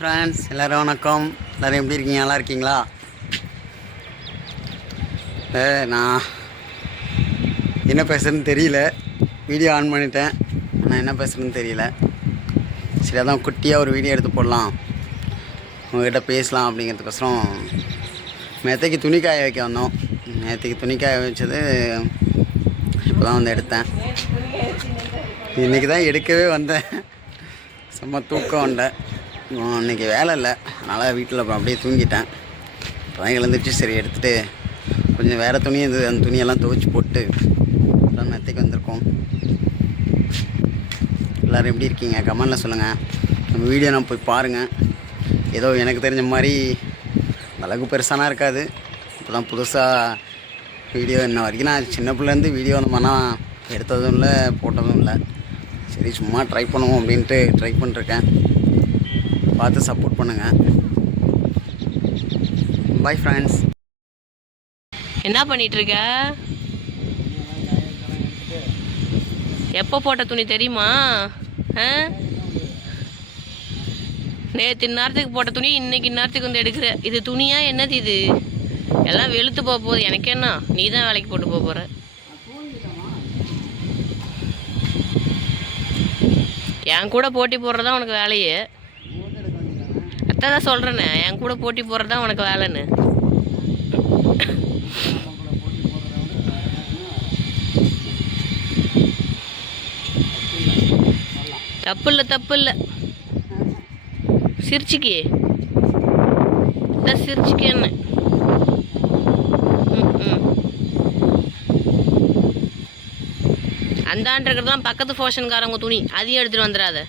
Friends எல்லோரும் வணக்கம். எல்லோரும் எப்படி இருக்கீங்க? நல்லா இருக்கீங்களா? நான் என்ன பேசுகிறேன்னு தெரியல. வீடியோ ஆன் பண்ணிட்டேன், நான் என்ன பேசுகிறேன்னு தெரியல. சரி, அதான் குட்டியாக ஒரு வீடியோ எடுத்து போடலாம், உங்கள்கிட்ட பேசலாம் அப்படிங்கிறதுக்கோசரம் நேற்றுக்கு துணி காய வைக்க வந்தோம். நேற்றுக்கு துணி காய வச்சது இப்போ தான் வந்து எடுத்தேன். இன்றைக்கி தான் எடுக்கவே வந்தேன். சும்மா தூக்கம் வந்தேன். இன்றைக்கி வேலை இல்லை, அதனால் வீட்டில் அப்படியே தூங்கிட்டேன். இப்போ தான் எழுந்துச்சு. சரி, எடுத்துகிட்டு கொஞ்சம் வேறு துணி இது அந்த துணியெல்லாம் துவைச்சி போட்டு எல்லாம் மெத்தைக்கு வந்திருக்கோம். எல்லோரும் எப்படி இருக்கீங்க? கமெண்டில் சொல்லுங்கள். நம்ம வீடியோ நான் போய் பாருங்கள். ஏதோ எனக்கு தெரிஞ்ச மாதிரி அளவுக்கு பெருசானா இருக்காது. இப்போ தான் புதுசாக வீடியோ இன்ன வரைக்கும் நான் சின்ன பிள்ளைலேருந்து வீடியோ அந்த மாதிரிலாம் எடுத்ததும் இல்லை, போட்டதும் இல்லை. சரி, சும்மா ட்ரை பண்ணுவோம் அப்படின்ட்டு ட்ரை பண்ணிருக்கேன். பார்த்து சப்போர்ட் பண்ணுங்கள். Bye friends. என்ன பண்ணிகிட்ருக்க? எப்போ போட்ட துணி தெரியுமா? நேற்று இந்நேரத்துக்கு போட்ட துணி இன்னைக்கு இந்நேரத்துக்கு வந்து எடுக்கிற. இது துணியா என்னது? இது எல்லாம் வெளுத்து போக போகுது. எனக்கு என்ன, நீ தான் வேலைக்கு போட்டு போக போகிற. என் கூட போட்டி போடுறதா உனக்கு வேலையே. அதான் சொல்கிறேனே, என் கூட போட்டி போடுறதா உனக்கு வேலைன்னு. தப்பு இல்லை, தப்பு இல்லை. சிரிச்சிக்கி சிரிச்சிக்கன்னு. அந்தாண்டு இருக்கிறது தான் பக்கத்து ஃபோஷன்காரங்க துணி, அதையும் எடுத்துகிட்டு வந்துடாத.